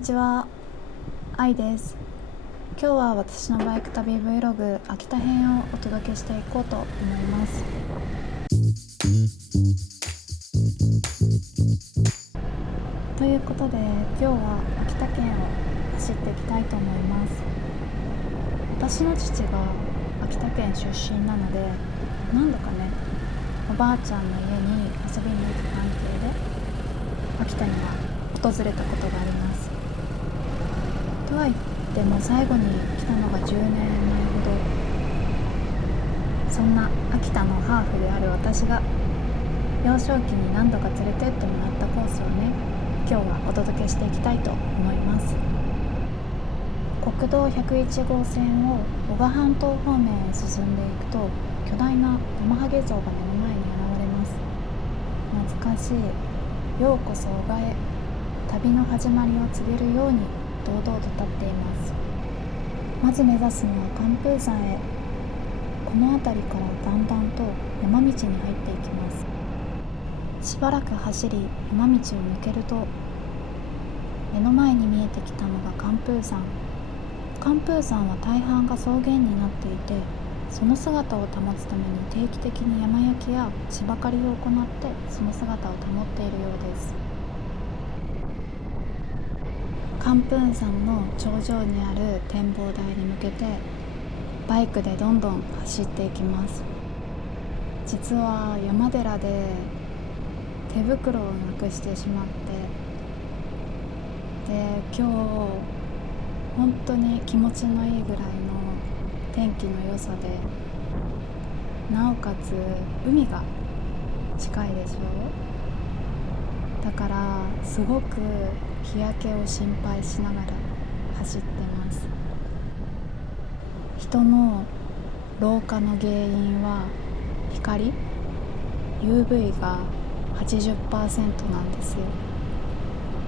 にちは、愛です。今日は私のバイク旅 Vlog 秋田編をお届けしていこうと思います。ということで、今日は秋田県を走っていきたいと思います。私の父が秋田県出身なので、何度かね、おばあちゃんの家に遊びに行く関係で秋田には訪れたことがあります。とは言っても最後に来たのが10年前ほど。そんな秋田のハーフである私が幼少期に何度か連れてってもらったコースをね、今日はお届けしていきたいと思います。国道101号線を男鹿半島方面へ進んでいくと、巨大な玉ハゲ像が目の前に現れます。懐かしい、ようこそ男鹿へ、旅の始まりを告げるように堂々と立っています。まず目指すのは寒風山へ。この辺りからだんだんと山道に入っていきます。しばらく走り山道を抜けると、目の前に見えてきたのが寒風山。寒風山は大半が草原になっていて、その姿を保つために定期的に山焼きや芝刈りを行ってその姿を保っているようです。寒風山の頂上にある展望台に向けてバイクでどんどん走っていきます。実は山寺で手袋をなくしてしまって、で今日本当に気持ちのいいぐらいの天気の良さで、なおかつ海が近いでしょ。だからすごく日焼けを心配しながら走ってます。人の老化の原因は光 UV が 80% なんですよ。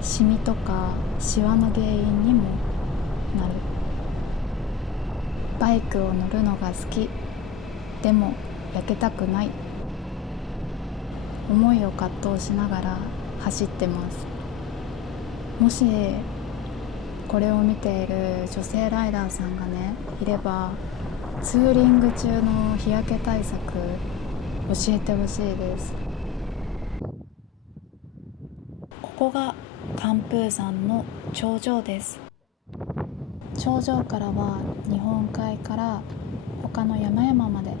シミとかシワの原因にもなる。バイクを乗るのが好きでも焼けたくない、思いを葛藤しながら走ってます。もしこれを見ている女性ライダーさんがねいれば、ツーリング中の日焼け対策教えてほしいです。ここが寒風山の頂上です。頂上からは日本海から他の山々まで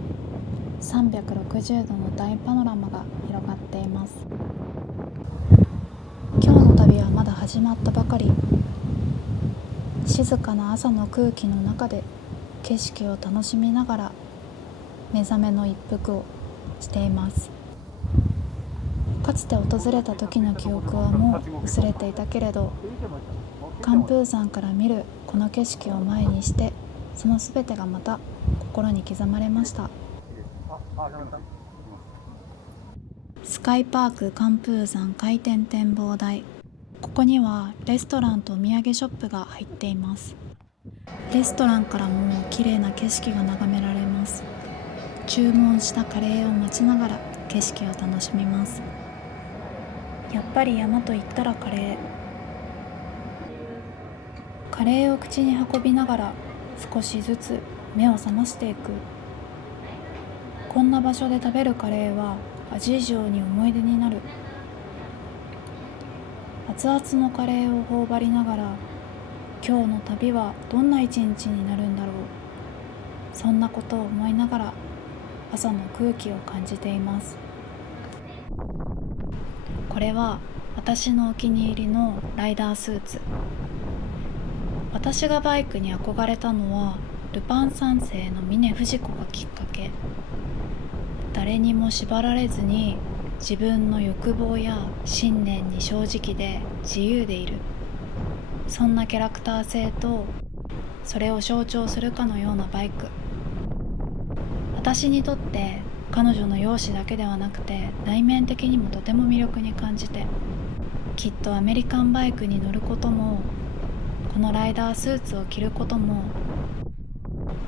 360度の大パノラマが広がっています。今日の旅はまだ始まったばかり。静かな朝の空気の中で景色を楽しみながら目覚めの一服をしています。かつて訪れた時の記憶はもう薄れていたけれど、寒風山から見るこの景色を前にして、そのすべてがまた心に刻まれました。スカイパーク寒風山回転展望台。ここにはレストランとお土産ショップが入っています。レストランからも綺麗な景色が眺められます。注文したカレーを待ちながら景色を楽しみます。やっぱり山といったらカレー。カレーを口に運びながら少しずつ目を覚ましていく。こんな場所で食べるカレーは味以上に思い出になる。熱々のカレーを頬張りながら、今日の旅はどんな一日になるんだろう。そんなことを思いながら朝の空気を感じています。これは私のお気に入りのライダースーツ。私がバイクに憧れたのはルパン三世の峰不二子がきっかけ。誰にも縛られずに自分の欲望や信念に正直で自由でいる。そんなキャラクター性と、それを象徴するかのようなバイク。私にとって彼女の容姿だけではなくて内面的にもとても魅力に感じて、きっとアメリカンバイクに乗ることもこのライダースーツを着ることも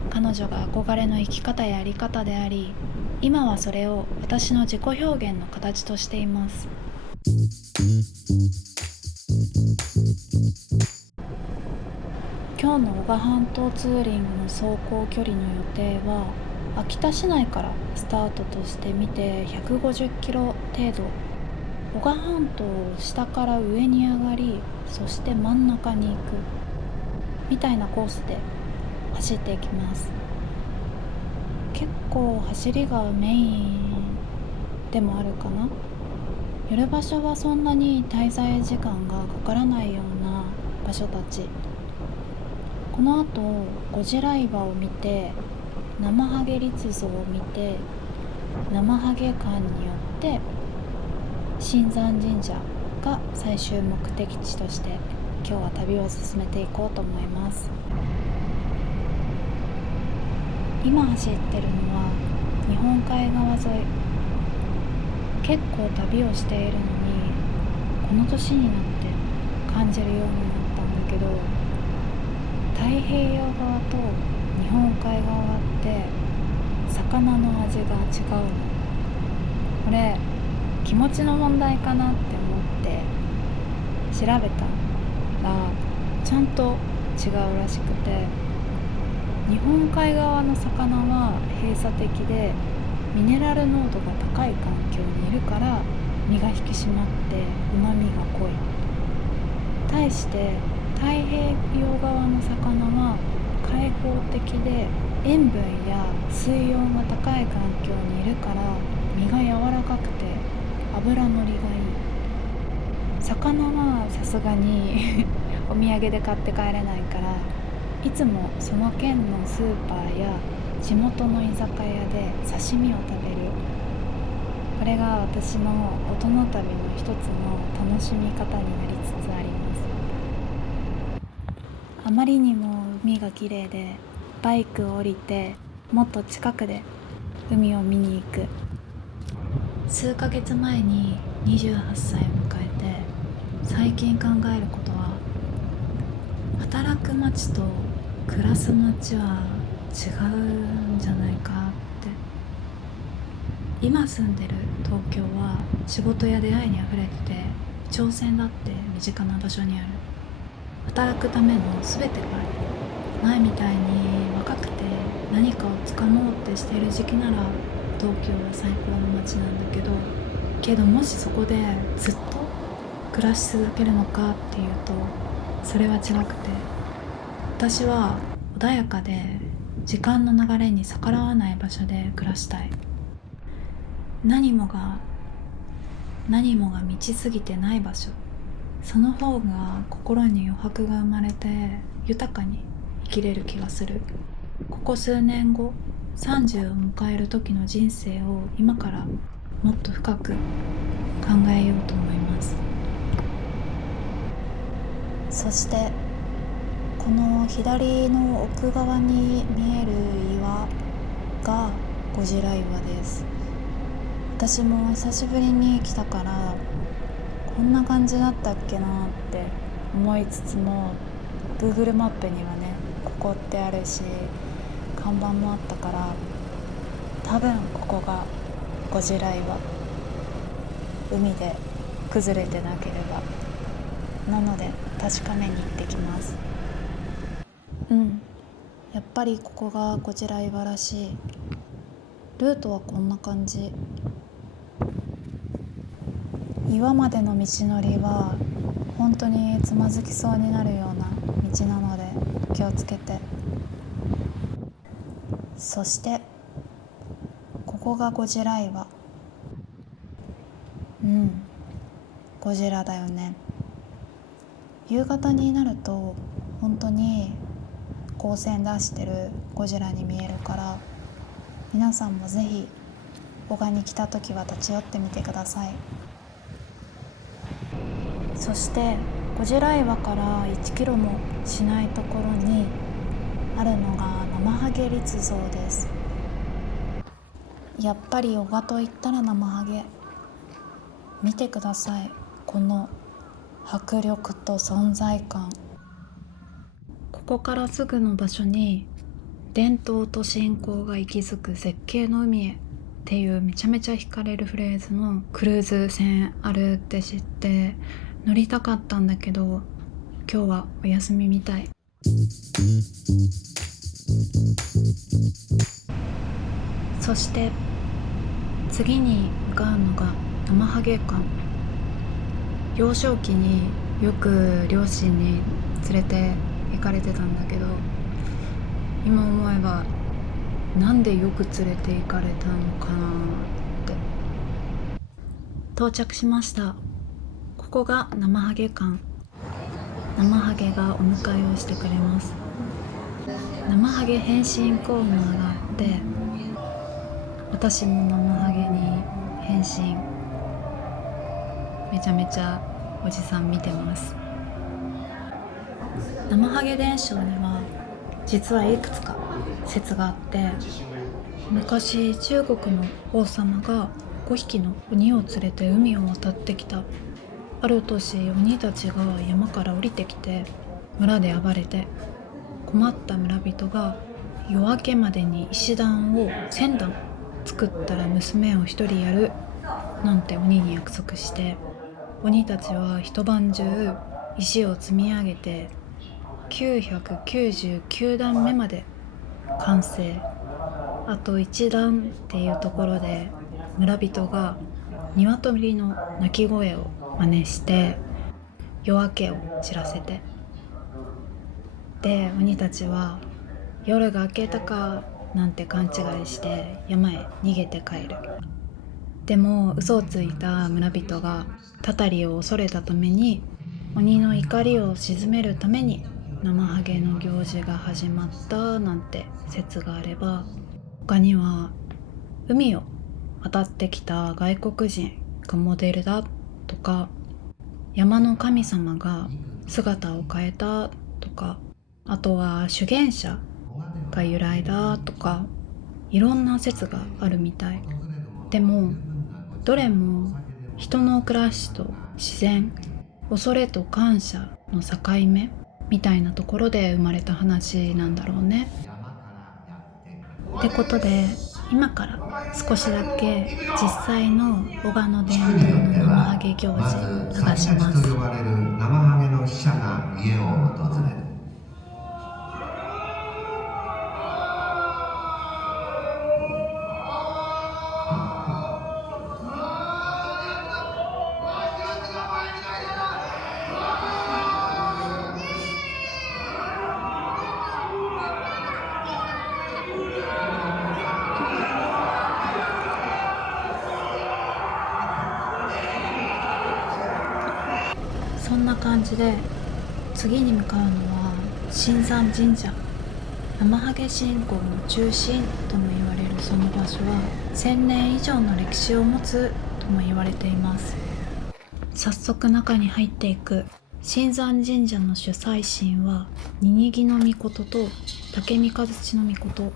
彼女が憧れの生き方やあり方であり、今はそれを私の自己表現の形としています。今日の男鹿半島ツーリングの走行距離の予定は秋田市内からスタートとしてみて150キロ程度、男鹿半島を下から上に上がり、そして真ん中に行くみたいなコースで走っていきます。結構走りがメインでもあるかな。寄る場所はそんなに滞在時間がかからないような場所たち。この後ゴジラ岩を見て、生ハゲ立像を見て、生ハゲ館によって新山神社が最終目的地として今日は旅を進めていこうと思います。今走ってるのは日本海側沿い。結構旅をしているのにこの年になって感じるようになったんだけど、太平洋側と日本海側って魚の味が違うの。これ気持ちの問題かなって思って調べたらちゃんと違うらしくて、日本海側の魚は閉鎖的でミネラル濃度が高い環境にいるから身が引き締まって旨味が濃い。対して太平洋側の魚は開放的で塩分や水温が高い環境にいるから身が柔らかくて脂のりがいい。魚はさすがにお土産で買って帰れないから、いつもその県のスーパーや地元の居酒屋で刺身を食べる。これが私の大人旅の一つの楽しみ方になりつつあります。あまりにも海が綺麗でバイクを降りてもっと近くで海を見に行く。数ヶ月前に28歳を迎えて最近考えることは、働く街と暮らす街は違うんじゃないかって。今住んでる東京は仕事や出会いにあふれてて挑戦だって身近な場所にある。働くための全てがある。前みたいに若くて何かをつかもうってしている時期なら東京は最高の街なんだけどもしそこでずっと暮らし続けるのかっていうとそれは違くて、私は穏やかで時間の流れに逆らわない場所で暮らしたい。何もが満ちすぎてない場所、その方が心に余白が生まれて豊かに生きれる気がする。ここ数年後30を迎える時の人生を今からもっと深く考えようと思います。そしてこの左の奥側に見える岩がゴジラ岩です。私も久しぶりに来たからこんな感じだったっけなって思いつつも Google マップにはねここってあるし看板もあったから、多分ここがゴジラ岩。海で崩れてなければ。なので確かめに行ってきます。やっぱりここがゴジラ岩らしい。ルートはこんな感じ。岩までの道のりは本当につまずきそうになるような道なので気をつけて。そしてここがゴジラ岩。ゴジラだよね。夕方になると本当に光線出してるゴジラに見えるから、皆さんもぜひ男鹿に来た時は立ち寄ってみてください。そしてゴジラ岩から1キロもしないところにあるのが生ハゲ立像です。やっぱり男鹿といったら生ハゲ。見てください、この迫力と存在感。ここからすぐの場所に伝統と信仰が息づく絶景の海へっていうめちゃめちゃ惹かれるフレーズのクルーズ船あるって知って乗りたかったんだけど今日はお休みみたい。そして次に向かうのが生ハゲ館。幼少期によく両親に連れて行かれてたんだけど、今思えばなんでよく連れて行かれたのかなって。到着しました。ここが生ハゲ館。生ハゲがお迎えをしてくれます。生ハゲ変身コーナーがあって、私も生ハゲに変身。めちゃめちゃおじさん見てます。生ハゲ伝承には実はいくつか説があって、昔中国の王様が5匹の鬼を連れて海を渡ってきた。ある年、鬼たちが山から降りてきて村で暴れて、困った村人が夜明けまでに石段を1000段作ったら娘を1人やるなんて鬼に約束して、鬼たちは一晩中石を積み上げて999段目まで完成。あと1段っていうところで村人が鶏の鳴き声を真似して夜明けを知らせて、で鬼たちは夜が明けたかなんて勘違いして山へ逃げて帰る。でも嘘をついた村人がたたりを恐れたために、鬼の怒りを鎮めるために生ハゲの行事が始まったなんて説があれば、他には海を渡ってきた外国人がモデルだとか、山の神様が姿を変えたとか、あとは修験者が由来だとか、いろんな説があるみたい。でもどれも人の暮らしと自然、恐れと感謝の境目みたいなところで生まれた話なんだろうね。ってことで今から少しだけ実際の男鹿の伝統の生ハゲ行事流します。と呼ばれる生ハゲの使者が家を訪れる。そんな感じで次に向かうのは新山神社。生ハゲ信仰の中心とも言われるその場所は1000年以上の歴史を持つとも言われています。早速中に入っていく。新山神社の主催神はニニギノミコトと竹三日月のミコト。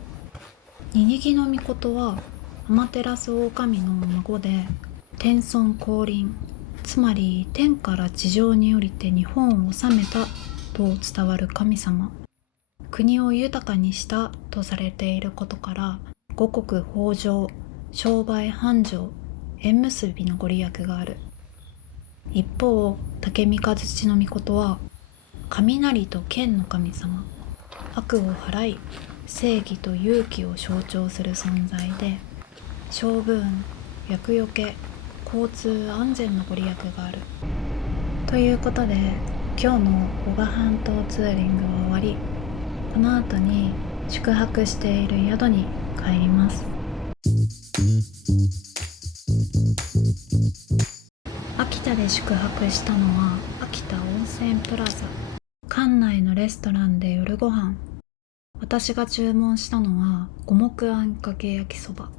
ニニギノミコトはアマテラスオオカミの孫で、天孫降臨、つまり天から地上に降りて日本を治めたと伝わる神様。国を豊かにしたとされていることから五穀豊穣、商売繁盛、縁結びのご利益がある。一方、竹三日月の命は雷と剣の神様。悪を払い正義と勇気を象徴する存在で、勝負運、厄除け、交通安全のご利益がある。ということで今日の男鹿半島ツーリングは終わり、この後に宿泊している宿に帰ります。秋田で宿泊したのは秋田温泉プラザ。館内のレストランで夜ご飯。私が注文したのは五目あんかけ焼きそば。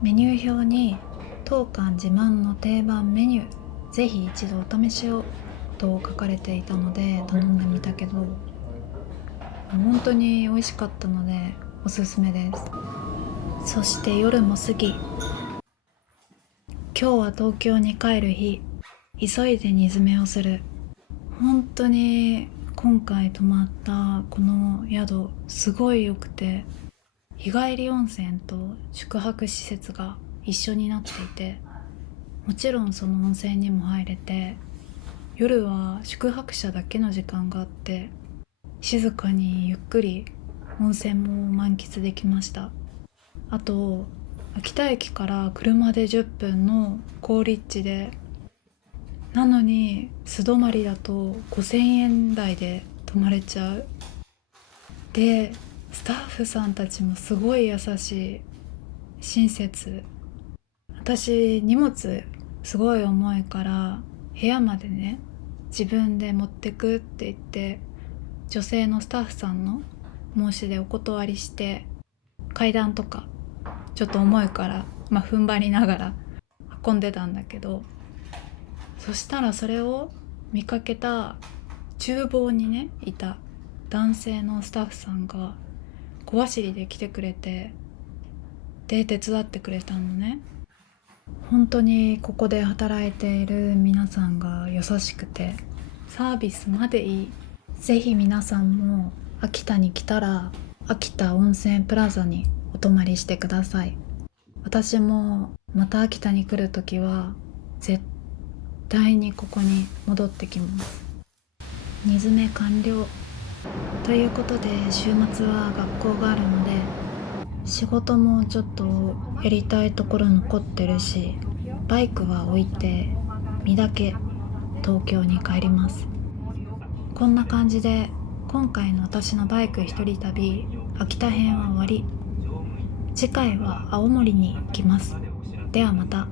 メニュー表に当館自慢の定番メニュー、ぜひ一度お試しをと書かれていたので頼んでみたけど、本当に美味しかったのでおすすめです。そして夜も過ぎ、今日は東京に帰る日、急いで荷詰めをする。本当に今回泊まったこの宿すごい良くて、日帰り温泉と宿泊施設が一緒になっていて、もちろんその温泉にも入れて、夜は宿泊者だけの時間があって、静かにゆっくり温泉も満喫できました。あと秋田駅から車で10分の好立地で、なのに素泊まりだと5000円台で泊まれちゃう。でスタッフさんたちもすごい優しい、親切。私荷物すごい重いから部屋までね自分で持ってくって言って、女性のスタッフさんの申し出お断りして、階段とかちょっと重いから、踏ん張りながら運んでたんだけど、そしたらそれを見かけた厨房にねいた男性のスタッフさんが小走りで来てくれて、で手伝ってくれたのね。本当にここで働いている皆さんが優しくて、サービスまでいい。ぜひ皆さんも秋田に来たら秋田温泉プラザにお泊まりしてください。私もまた秋田に来るときは絶対にここに戻ってきます。荷詰め完了ということで、週末は学校があるので仕事もちょっとやりたいところ残ってるし、バイクは置いて身だけ東京に帰ります。こんな感じで今回の私のバイク一人旅秋田編は終わり。次回は青森に行きます。ではまた。